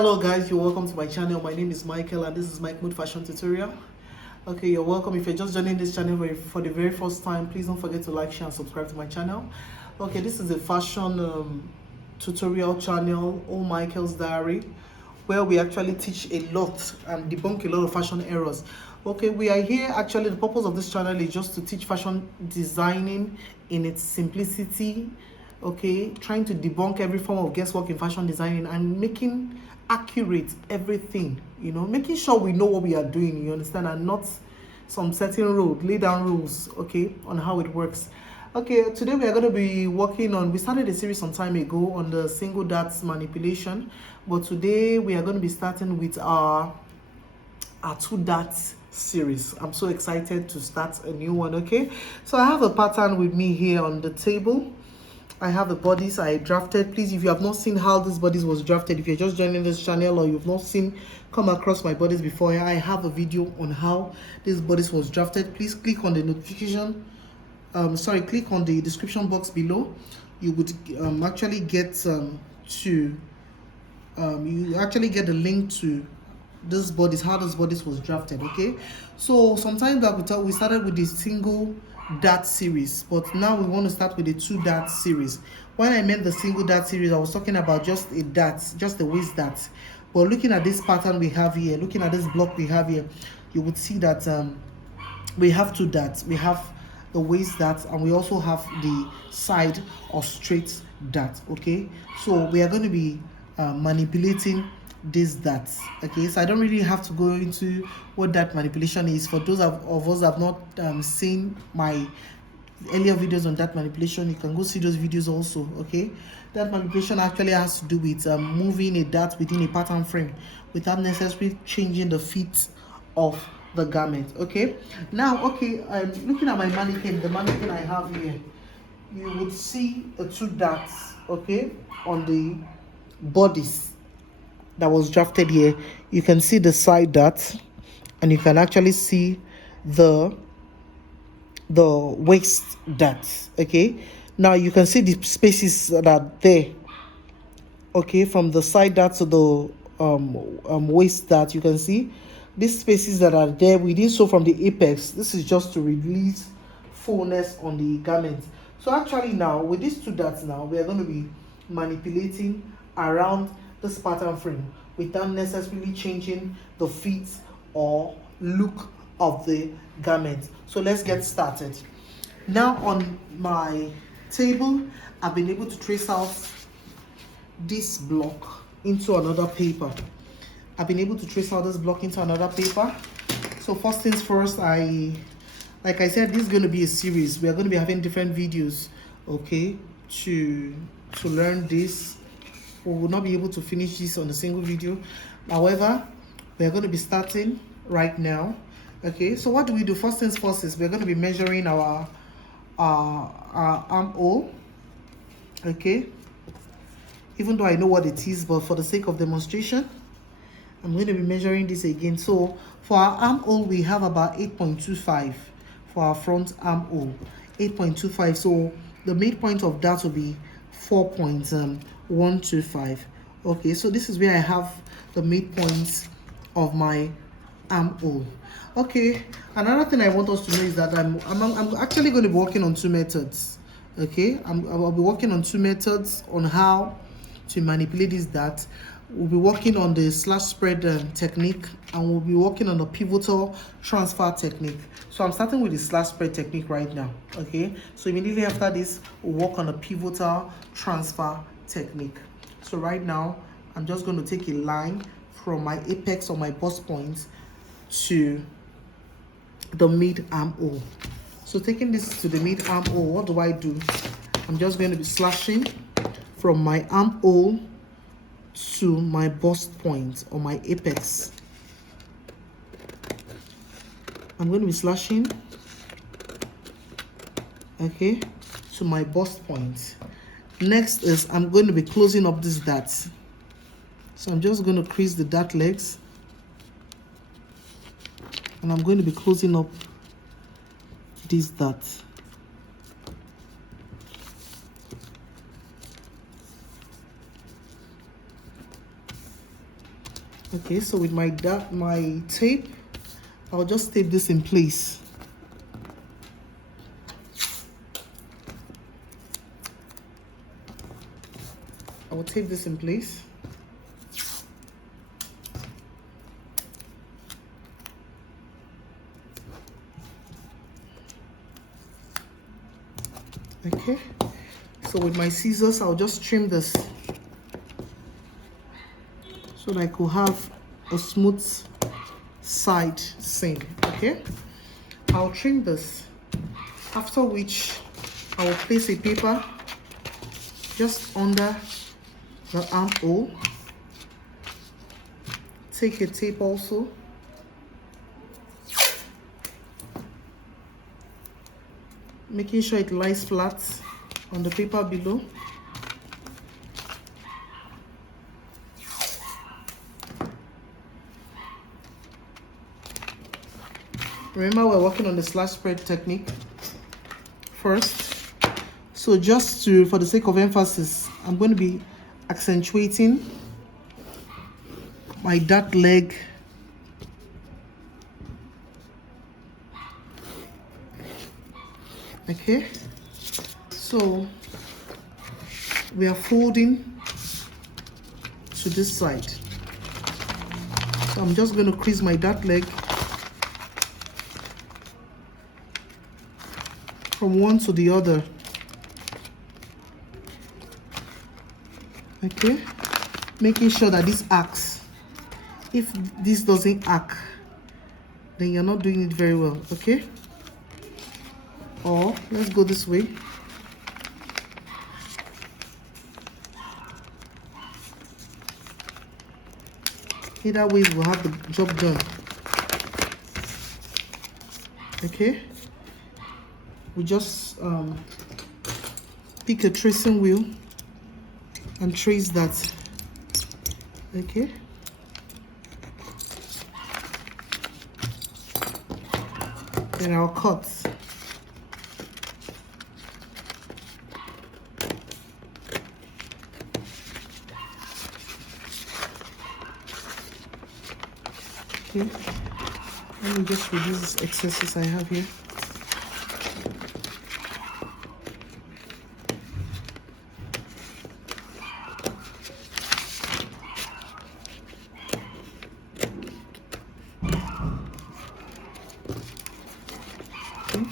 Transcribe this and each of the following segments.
Hello guys, you're welcome to my channel. My name is Michael and this is Mike Mood Fashion Tutorial. Okay, you're welcome. If you're just joining this channel for the very first time, please don't forget to like, share and subscribe to my channel. Okay, this is a fashion tutorial channel, All Michael's Diary, where we actually teach a lot and debunk a lot of fashion errors. Okay, we are here, actually the purpose of this channel is just to teach fashion designing in its simplicity. Okay, trying to debunk every form of guesswork in fashion designing and making accurate everything, making sure we know what we are doing, you understand, and not some certain road, lay down rules, okay, on how it works. Okay, today we are going to be working on, we started a series some time ago on the single darts manipulation, but today we are going to be starting with our two darts series. I'm so excited to start a new one. Okay, so I have a pattern with me here on the table. I have the bodies I drafted. Please, if you have not seen how this bodies was drafted, if you're just joining this channel or you've not come across my bodies before, I have a video on how this bodies was drafted. Please click on the notification, click on the description box below. You would actually get the link to this bodies, how this bodies was drafted. Okay, so sometime back we started with the single dart series, but now we want to start with the two dart series. When I meant the single dart series, I was talking about just a dart, just a waist dart. But looking at this pattern we have here, looking at this block we have here, you would see that we have two darts. We have the waist dart and we also have the side or straight dart. Okay, so we are going to be manipulating this dart. Okay, so I don't really have to go into what that manipulation is. For those of us that have not seen my earlier videos on that manipulation, you can go see those videos also. Okay, that manipulation actually has to do with moving a dart within a pattern frame without necessarily changing the fit of the garment. Okay, now looking at my mannequin, the mannequin I have here, you would see the two darts, okay, on the bodies that was drafted here. You can see the side dart and you can actually see the waist dart. Okay, now you can see the spaces that are there, okay, from the side dart to the waist dart. You can see these spaces that are there within. So from the apex, this is just to release fullness on the garment. So actually now with these two darts, now we are going to be manipulating around this pattern frame without necessarily changing the fit or look of the garment. So let's get started. Now on my table, I've been able to trace out this block into another paper. So first things first, like I said, this is going to be a series. We are going to be having different videos, okay, to learn this. We will not be able to finish this on a single video. However, we are going to be starting right now. Okay, so what do we do? First things first is we're going to be measuring our armhole. Okay, even though I know what it is, but for the sake of demonstration, I'm going to be measuring this again. So for our armhole, we have about 8.25 for our front armhole. 8.25. So the midpoint of that will be 4.125. Okay, so this is where I have the midpoint of my armhole. Okay, another thing I want us to know is that I'm actually going to be working on two methods. Okay, I'll be working on two methods on how to manipulate this dart. We'll be working on the slash spread technique, and we'll be working on the pivotal transfer technique. So I'm starting with the slash spread technique right now. Okay, so immediately after this, we'll work on the pivotal transfer technique. So right now, I'm just going to take a line from my apex or my bust point to the mid armhole. So taking this to the mid armhole, what do? I'm just going to be slashing from my armhole to my bust point or my apex. I'm going to be slashing, okay, to my bust point. Next is I'm going to be closing up this dart. So I'm just going to crease the dart legs and I'm going to be closing up this dart. Okay, so with my tape, I'll just tape this in place. I will tape this in place. Okay, so with my scissors, I'll just trim this so that I could have a smooth side seam. Okay, I'll trim this, after which I will place a paper just under the armhole. Take a tape also, making sure it lies flat on the paper below. Remember, we're working on the slash spread technique first. So just for the sake of emphasis, I'm going to be accentuating my dart leg okay, so we are folding to this side. So I'm just going to crease my dart leg from one to the other. Okay, making sure that this arcs. If this doesn't arc, then you're not doing it very well. Okay, or let's go this way. Either way, we'll have the job done. Okay, we just pick a tracing wheel and trace that. Okay, then I'll cut. Okay, let me just reduce this excesses I have here. Okay.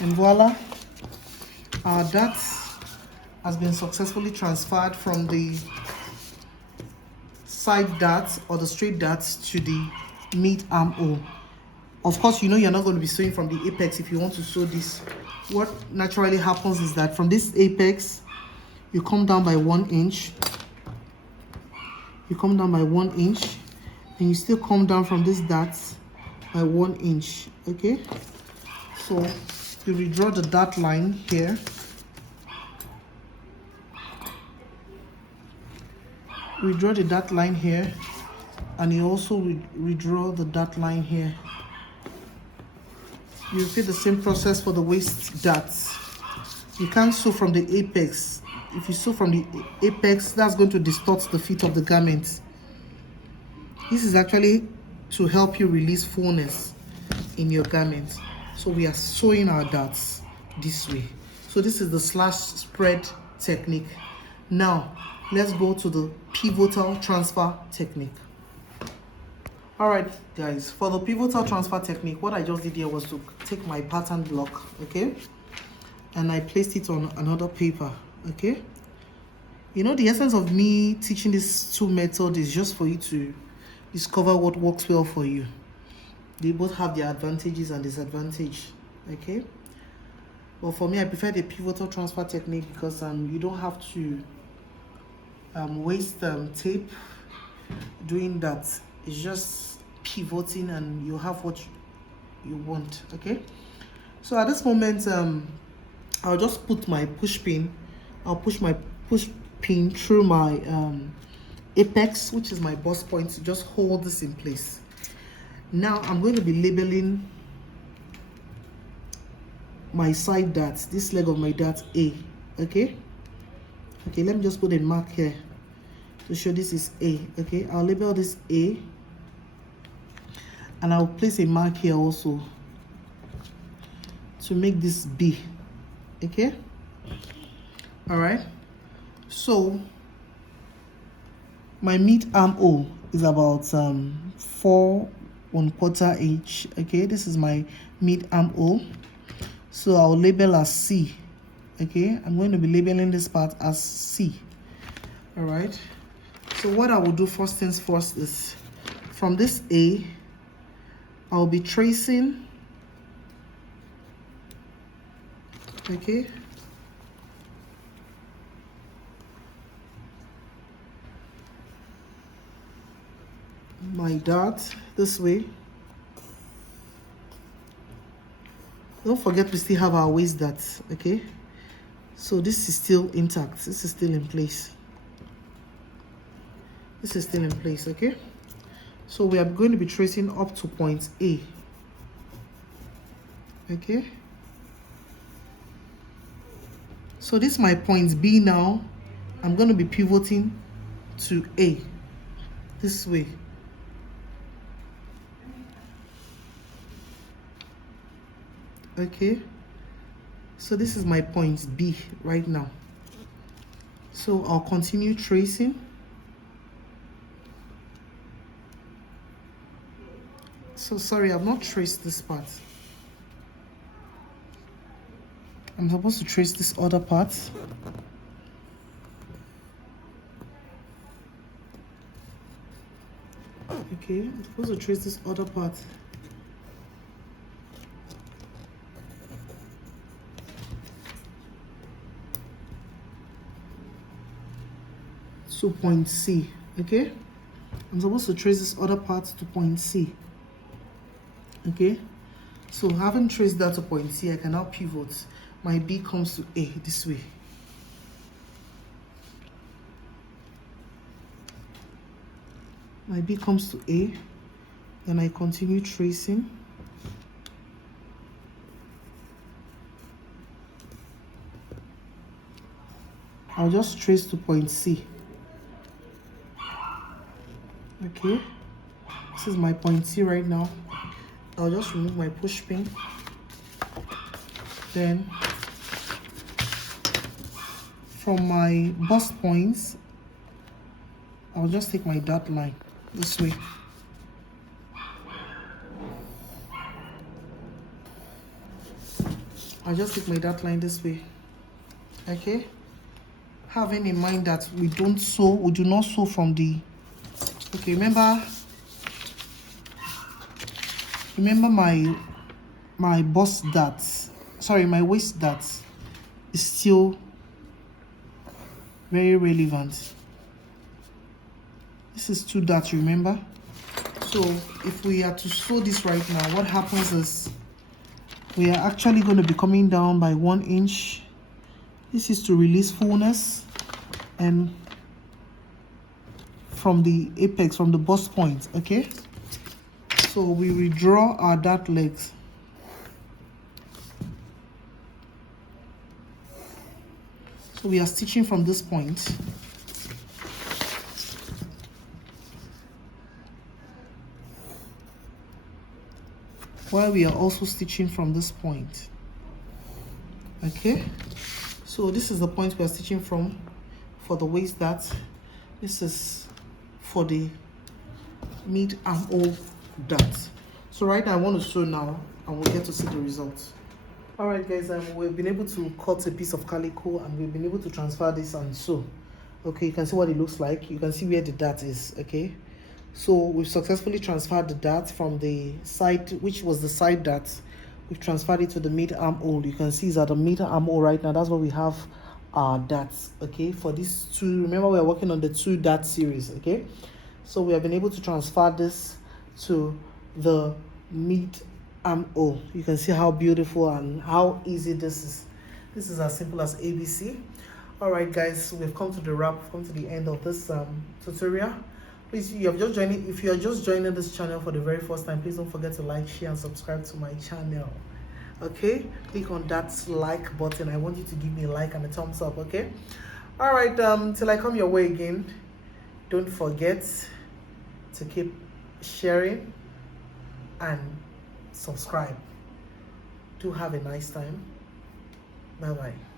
And voila, our dart has been successfully transferred from the side dart or the straight dart to the mid armhole. Of course, you know you're not going to be sewing from the apex if you want to sew this. What naturally happens is that from this apex, you come down by 1 inch. You come down by 1 inch, and you still come down from this dart by 1 inch. Okay, so you redraw the dart line here. Redraw the dart line here, and you also redraw the dart line here. You repeat the same process for the waist darts. You can't sew from the apex. If you sew from the apex, that's going to distort the fit of the garment. This is actually to help you release fullness in your garment. So we are sewing our darts this way. So this is the slash spread technique. Now let's go to the pivotal transfer technique. All right guys, for the pivotal transfer technique, what I just did here was to take my pattern block, okay, and I placed it on another paper. Okay, you know, the essence of me teaching these two methods is just for you to discover what works well for you. They both have their advantages and disadvantages. Okay, well, for me, I prefer the pivotal transfer technique because you don't have to waste tape doing that. It's just pivoting and you have what you want. Okay, so at this moment I'll just put my push pin. I'll push my push pin through my apex, which is my bust point, to just hold this in place. Now I'm going to be labeling my side dart, this leg of my dart A. Okay, Okay, let me just put a mark here to show this is A. Okay, I'll label this A, and I'll place a mark here also to make this B. Okay, all right. So my mid armhole is about 4¼ inch. Okay, this is my mid armhole, so I'll label as C. Okay, I'm going to be labeling this part as C. All right, so what I will do first things first is from this A, I'll be tracing. Okay, my dot this way. Don't forget we still have our waist dot. Okay, so this is still intact, this is still in place, this is still in place. Okay, so we are going to be tracing up to point A. Okay, so this is my point B. Now I'm going to be pivoting to A this way. Okay, so this is my point B right now, so I'll continue tracing. So sorry, I've not traced this part. I'm supposed to trace this other part. Okay, I'm supposed to trace this other part. To point C. Okay, I'm supposed to trace this other part to point C. Okay, so having traced that to point C, I can now pivot. My B comes to A this way. My B comes to A, then I continue tracing. I'll just trace to point C. Okay, this is my point C right now. I'll just remove my push pin. Then from my bust points, I'll just take my dot line this way. I'll just take my dot line this way. Okay, having in mind that we do not sew from the, okay, remember my bust dart, sorry, my waist dart is still very relevant. This is 2 darts, remember? So if we are to sew this right now, what happens is we are actually going to be coming down by 1 inch. This is to release fullness, and from the apex, from the bust point. Okay, so we redraw our dart legs. So we are stitching from this point. While we are also stitching from this point. Okay, so this is the point we are stitching from for the waist dart. This is for the mid armhole dart. So right now I want to sew now, and we'll get to see the results. All right guys, we've been able to cut a piece of calico, and we've been able to transfer this and sew. Okay, you can see what it looks like. You can see where the dart is. Okay, so we've successfully transferred the dart from the side, which was the side dart. We've transferred it to the mid armhole. You can see it's at the mid armhole right now. That's where we have our darts. Okay, for these 2, remember we're working on the 2 dart series. Okay, so we have been able to transfer this to the mid armhole. You can see how beautiful and how easy this is. This is as simple as ABC. All right guys, so we've come to the wrap, come to the end of this tutorial. Please, if you are just joining this channel for the very first time, please don't forget to like, share and subscribe to my channel. Okay, click on that like button. I want you to give me a like and a thumbs up. Okay, All right, till I come your way again, don't forget to keep sharing and subscribe. Do have a nice time. Bye bye.